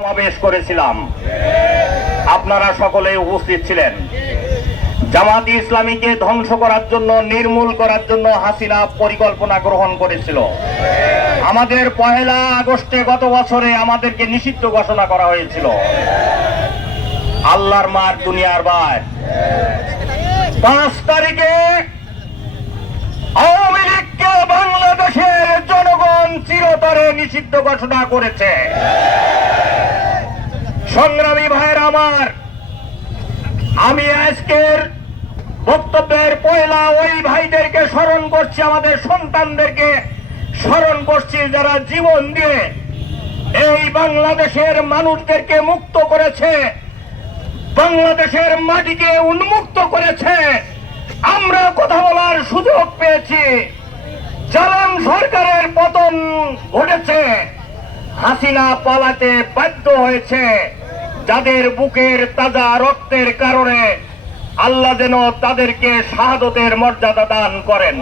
সমাবেশ করেছিলাম। আপনারা সকলে উপস্থিত ছিলেন। জামাতি ইসলামীকে ধ্বংস করার জন্য, নির্মূল করার জন্য হাসিনা পরিকল্পনা গ্রহণ করেছিল। আমাদের পহেলা আগস্টে গত বছরে আমাদেরকে নিষিদ্ধ ঘোষণা করা হয়েছিল। আল্লাহর মার দুনিয়ার বার। পাঁচ তারিখে আওয়ামী লীগকে বাংলাদেশের জনগণ চিরতরে নিষিদ্ধ ঘোষণা করেছে। সংগ্রামী ভাইয়ের আমার, আমি আজকের বক্তব্যের পয়লা ওই ভাইদেরকে স্মরণ করছি, আমাদের সন্তানদেরকে স্মরণ করছি যারা জীবন দিয়ে এই বাংলাদেশের মানুষদেরকে মুক্ত করেছে, বাংলাদেশের মাটিকে উন্মুক্ত করেছে। আমরা কথা বলার সুযোগ পেয়েছি। জালান সরকারের পতন ঘটেছে। হাসিনা পালাতে বাধ্য হয়েছে। যাদের বুকের তাজা রক্তের কারণে আল্লাহ যেন তাদেরকে শাহাদতের মর্যাদা দান করেন।